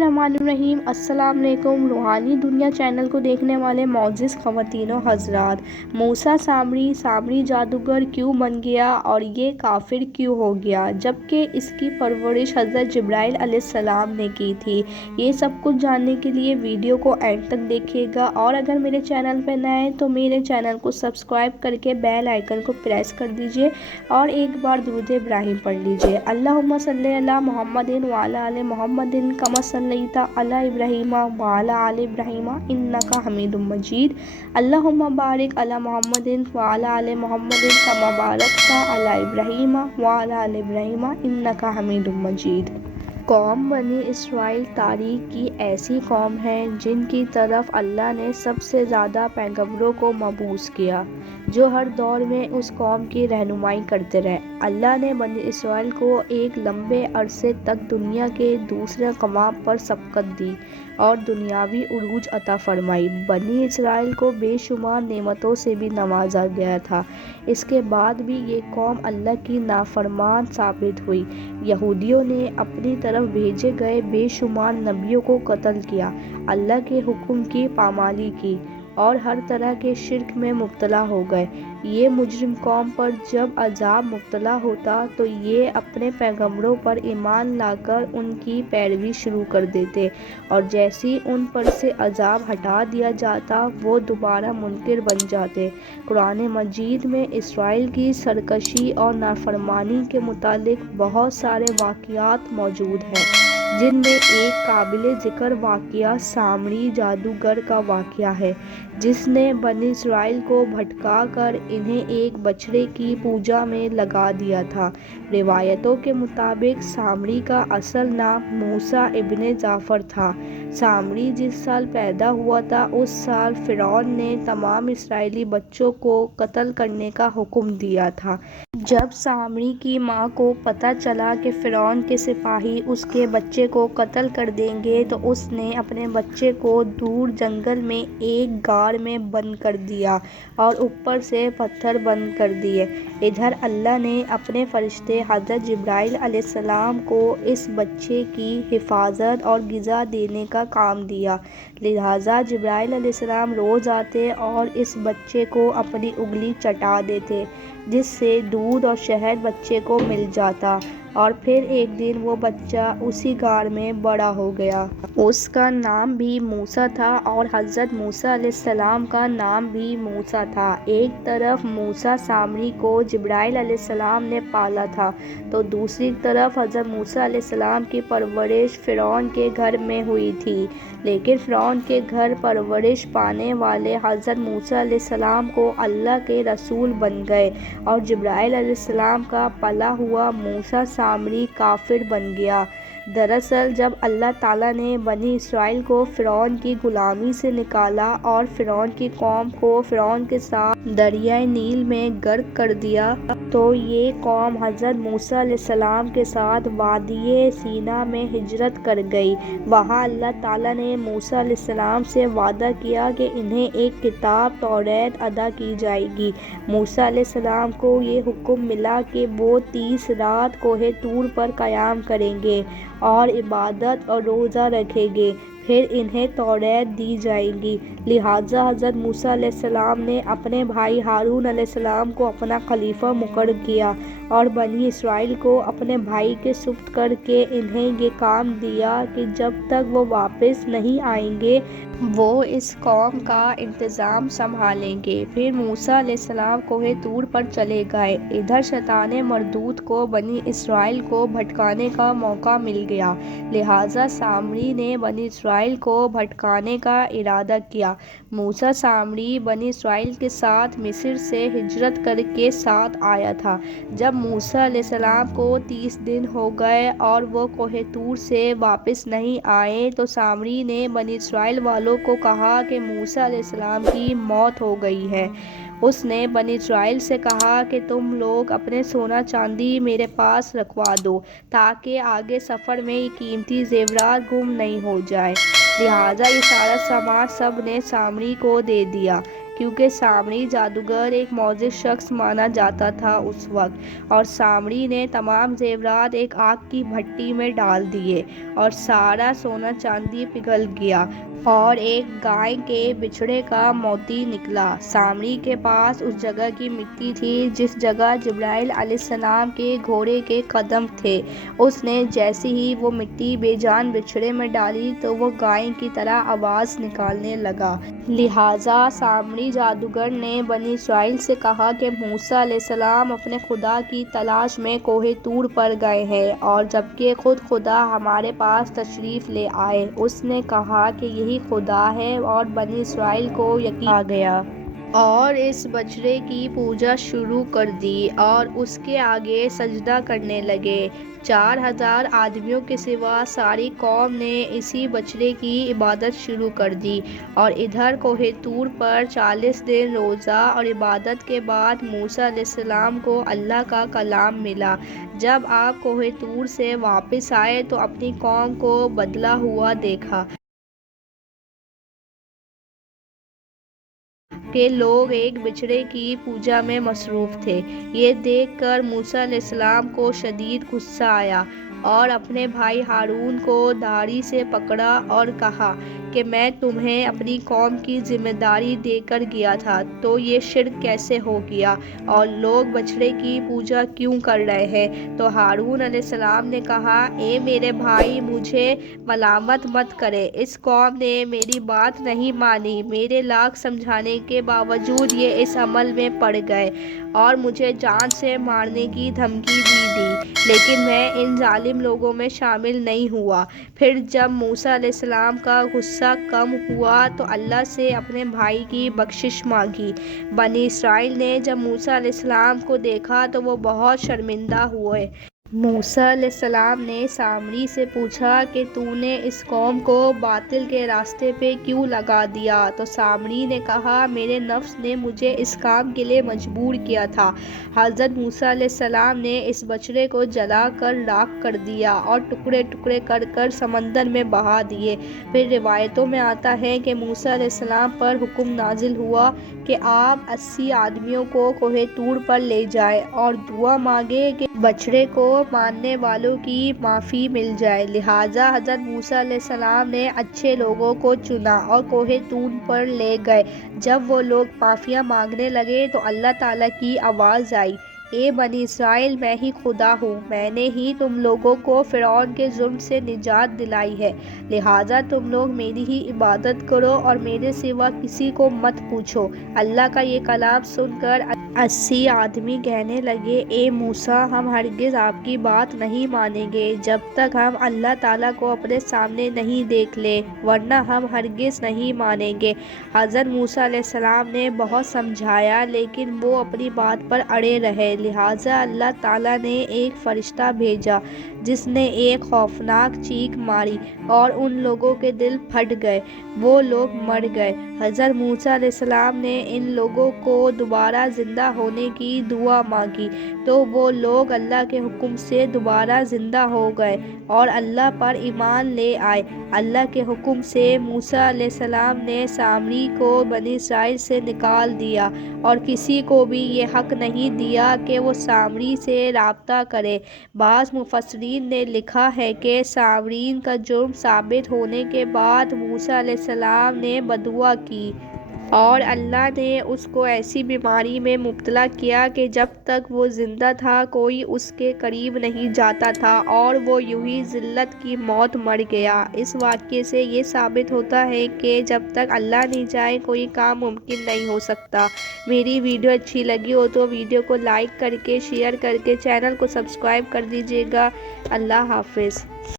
बिस्मिल्लाहिर्रहमानिर्रहीम। अस्सलाम वालेकुम। रूहानी दुनिया चैनल को देखने वाले मौजूद ख़वातीन व हज़रात, मूसा सामरी जादूगर क्यों बन गया और ये काफिर क्यों हो गया, जबकि इसकी परवरिश हज़रत जिब्राइल अलैहिस्सलाम ने की थी। ये सब कुछ जानने के लिए वीडियो को एंड तक देखिएगा, और अगर मेरे चैनल पर नए हैं तो मेरे चैनल को सब्सक्राइब करके बेल आइकन को प्रेस कर दीजिए और एक बार दुरूद इब्राहिम पढ़ लीजिए। अल्लाहुम्मा सल्ली अला मुहम्मदिन व अला आलि मुहम्मदिन कमा सल्लैता अला इब्राहीम व अला आलि इब्राहीम इन्नका हमीदुम मजीद। अल्लाहुम्मा बारिक अला मुहम्मदिन व अला आलि मुहम्मदिन कमा बारकता अला इब्राहीम व अला आलि इब्राहीम इन्नका हमीदुम मजीद। कौम बनी इसराइल तारीख की ऐसी कौम है जिनकी तरफ अल्लाह ने सबसे ज़्यादा पैगंबरों को मबूस किया, जो हर दौर में उस कौम की रहनुमाई करते रहे। अल्लाह ने बनी इसराइल को एक लंबे अरसे तक दुनिया के दूसरे कवाम पर सबकत दी और दुनियावी उरूज अता फरमाई। बनी इसराइल को बेशुमार नेमतों से भी नवाजा गया था। इसके बाद भी ये कौम अल्लाह की नाफरमान साबित हुई। यहूदियों ने अपनी तरफ भेजे गए बेशुमार नबियों को कत्ल किया, अल्लाह के हुक्म की पामाली की और हर तरह के शिर्क में मुब्तला हो गए। ये मुजरिम कौम पर जब अजाब मुब्तला होता तो ये अपने पैगंबरों पर ईमान लाकर उनकी पैरवी शुरू कर देते, और जैसी उन पर से अजाब हटा दिया जाता वो दोबारा मुनकिर बन जाते। कुरान मजीद में इसराइल की सरकशी और नाफरमानी के मुतालिक बहुत सारे वाक़ियात मौजूद हैं, जिनमें एक काबिल ज़िक्र वाक़या सामरी जादूगर का वाक़या है, जिसने बनी इसराइल को भटका कर इन्हें एक बछड़े की पूजा में लगा दिया था। रिवायतों के मुताबिक सामरी का असल नाम मूसा इब्ने जाफ़र था। सामरी जिस साल पैदा हुआ था उस साल फ़िरौन ने तमाम इसराइली बच्चों को कत्ल करने का हुक्म दिया था। जब सामरी की माँ को पता चला कि फ़िरौन के सिपाही उसके बच्चे को कत्ल कर देंगे तो उसने अपने बच्चे को दूर जंगल में एक गाड़ में बंद कर दिया और ऊपर से पत्थर बंद कर दिए। इधर अल्लाह ने अपने फरिश्ते हज़रत जिब्राइल अलैहिस्सलाम को इस बच्चे की हिफाजत और ग़िज़ा देने का काम दिया। लिहाजा जिब्राइल अलैहिस्सलाम रोज़ आते और इस बच्चे को अपनी उंगली चटा देते, जिससे दूध और शहद बच्चे को मिल जाता, और फिर एक दिन वो बच्चा उसी गाड़ में बड़ा हो गया। उसका नाम भी मूसा था और हज़रत मूसा अलैहिस्सलाम का नाम भी मूसा था। एक तरफ मूसा सामरी को जिब्राइल अलैहिस्सलाम ने पाला था तो दूसरी तरफ हज़रत मूसा अलैहिस्सलाम की परवरिश फ़िरौन के घर में हुई थी। लेकिन फ़िरौन के घर परवरिश पाने वाले हज़रत मूसा अलैहिस्सलाम को अल्लाह के रसूल बन गए और जिब्राइल अलैहिस्सलाम का पला हुआ मूसा सामरी काफिर बन गया। दरअसल जब अल्लाह ताला ने बनी इसराइल को फ़िरौन की गुलामी से निकाला और फ़िरौन की कौम को फ़िरौन के साथ दरियाए नील में गर्क कर दिया, तो ये कौम हज़रत मूसा अलैहिस्सलाम के साथ वादिये सीना में हिजरत कर गई। वहाँ अल्लाह ताला ने मूसा अलैहिस्सलाम से वादा किया कि इन्हें एक किताब तौरात अदा की जाएगी। मूसा अलैहिस्सलाम को ये हुक्म मिला कि वो 30 रात कोहे तूर पर क़याम करेंगे और इबादत और रोज़ा रखेंगे, फिर इन्हें तौरात दी जाएगी। लिहाजा हज़रत मूसा अलैहिस्सलाम ने अपने भाई हारून अलैहिस्सलाम को अपना खलीफा मुकर्रर किया और बनी इसराइल को अपने भाई के सुप्त करके इन्हें ये काम दिया कि जब तक वो वापस नहीं आएंगे वो इस कौम का इंतज़ाम संभालेंगे। फिर मूसा अलैहिस्सलाम कोहे तूर पर चले गए। इधर शैतान मरदूद को बनी इसराइल को भटकाने का मौका मिल गया, लिहाजा सामरी ने बनी इसराइल को भटकाने का इरादा किया। मूसा सामरी बनी इसराइल के साथ मिस्र से हिजरत करके साथ आया था। जब मूसा अलैहिस्सलाम को 30 दिन हो गए और वो कोहे तूर से वापस नहीं आए तो सामरी ने बनी इसराइल वालों को कहा कि मूसा अलैहिस्सलाम की मौत हो गई है। उसने बनी इसराइल से कहा कि तुम लोग अपने सोना चांदी मेरे पास रखवा दो ताकि आगे सफ़र में ये कीमती ज़ेवरात गुम नहीं हो जाए। लिहाजा ये सारा सामान सब ने सामरी को दे दिया। کیونکہ سامری جادوگر ایک معجز شخص مانا جاتا تھا اس وقت، اور سامری نے تمام زیورات ایک آگ کی بھٹی میں ڈال دیے اور سارا سونا چاندی پگھل گیا اور ایک گائے کے بچھڑے کا موتی نکلا۔ سامری کے پاس اس جگہ کی مٹی تھی جس جگہ جبرائیل علیہ السلام کے گھوڑے کے قدم تھے۔ اس نے جیسے ہی وہ مٹی بے جان بچھڑے میں ڈالی تو وہ گائے کی طرح آواز نکالنے لگا۔ لہٰذا سامری جادوگر نے بنی اسرائیل سے کہا کہ موسیٰ علیہ السلام اپنے خدا کی تلاش میں کوہ طور پر گئے ہیں، اور جبکہ خود خدا ہمارے پاس تشریف لے آئے۔ اس نے کہا کہ یہی خدا ہے، اور بنی اسرائیل کو یقین آ گیا اور اس بچڑے کی پوجا شروع کر دی اور اس کے آگے سجدہ کرنے لگے۔ 4000 آدمیوں کے سوا ساری قوم نے اسی بچڑے کی عبادت شروع کر دی، اور ادھر کوہ طور پر 40 دن روزہ اور عبادت کے بعد موسیٰ علیہ السلام کو اللہ کا کلام ملا۔ جب آپ کوہ طور سے واپس آئے تو اپنی قوم کو بدلا ہوا دیکھا کہ لوگ ایک بچڑے کی پوجا میں مصروف تھے۔ یہ دیکھ کر موسیٰ علیہ السلام کو شدید غصہ آیا اور اپنے بھائی ہارون کو داڑھی سے پکڑا اور کہا کہ میں تمہیں اپنی قوم کی ذمہ داری دے کر گیا تھا، تو یہ شرک کیسے ہو گیا اور لوگ بچڑے کی پوجا کیوں کر رہے ہیں؟ تو ہارون علیہ السلام نے کہا، اے میرے بھائی، مجھے ملامت مت کرے، اس قوم نے میری بات نہیں مانی، میرے لاکھ سمجھانے کے باوجود یہ اس عمل میں پڑ گئے اور مجھے جان سے مارنے کی دھمکی بھی دی، لیکن میں ان ظالم لوگوں میں شامل نہیں ہوا۔ پھر جب موسیٰ علیہ السلام کا غصہ کم ہوا تو اللہ سے اپنے بھائی کی بخشش مانگی۔ بنی اسرائیل نے جب موسیٰ علیہ السلام کو دیکھا تو وہ بہت شرمندہ ہوئے۔ موسیٰ علیہ السلام نے سامری سے پوچھا کہ تو نے اس قوم کو باطل کے راستے پہ کیوں لگا دیا؟ تو سامری نے کہا، میرے نفس نے مجھے اس کام کے لیے مجبور کیا تھا۔ حضرت موسیٰ علیہ السلام نے اس بچڑے کو جلا کر راکھ کر دیا اور ٹکڑے ٹکڑے کر کر سمندر میں بہا دیے۔ پھر روایتوں میں آتا ہے کہ موسیٰ علیہ السلام پر حکم نازل ہوا کہ آپ 80 آدمیوں کو کوہ طور پر لے جائیں اور دعا مانگیں کہ بچڑے کو ماننے والوں کی معافی مل جائے۔ لہٰذا حضرت موسیٰ علیہ السلام نے اچھے لوگوں کو چنا اور کوہ طور پر لے گئے۔ جب وہ لوگ معافی مانگنے لگے تو اللہ تعالیٰ کی آواز آئی، اے بنی اسرائیل، میں ہی خدا ہوں، میں نے ہی تم لوگوں کو فرعون کے ظلم سے نجات دلائی ہے، لہٰذا تم لوگ میری ہی عبادت کرو اور میرے سوا کسی کو مت پوچھو۔ اللہ کا یہ کلام سن کر 80 آدمی کہنے لگے، اے موسیٰ، ہم ہرگز آپ کی بات نہیں مانیں گے جب تک ہم اللہ تعالیٰ کو اپنے سامنے نہیں دیکھ لیں، ورنہ ہم ہرگز نہیں مانیں گے۔ حضرت موسیٰ علیہ السلام نے بہت سمجھایا لیکن وہ اپنی بات پر اڑے رہے، لہٰذا اللہ تعالیٰ نے ایک فرشتہ بھیجا جس نے ایک خوفناک چیخ ماری اور ان لوگوں کے دل پھٹ گئے، وہ لوگ مر گئے۔ حضرت موسیٰ علیہ السلام نے ان لوگوں کو دوبارہ زندہ ہونے کی دعا مانگی تو وہ لوگ اللہ کے حکم سے دوبارہ زندہ ہو گئے اور اللہ پر ایمان لے آئے۔ اللہ کے حکم سے موسیٰ علیہ السلام نے سامری کو بنی اسرائیل سے نکال دیا اور کسی کو بھی یہ حق نہیں دیا کہ وہ سامری سے رابطہ کرے۔ بعض مفسرین نے لکھا ہے کہ سامری کا جرم ثابت ہونے کے بعد موسیٰ علیہ السلام نے بددعا کی اور اللہ نے اس کو ایسی بیماری میں مبتلا کیا کہ جب تک وہ زندہ تھا کوئی اس کے قریب نہیں جاتا تھا اور وہ یوں ہی ذلت کی موت مر گیا۔ اس واقعے سے یہ ثابت ہوتا ہے کہ جب تک اللہ نہیں چاہے کوئی کام ممکن نہیں ہو سکتا۔ میری ویڈیو اچھی لگی ہو تو ویڈیو کو لائک کر کے، شیئر کر کے چینل کو سبسکرائب کر دیجیے گا۔ اللہ حافظ۔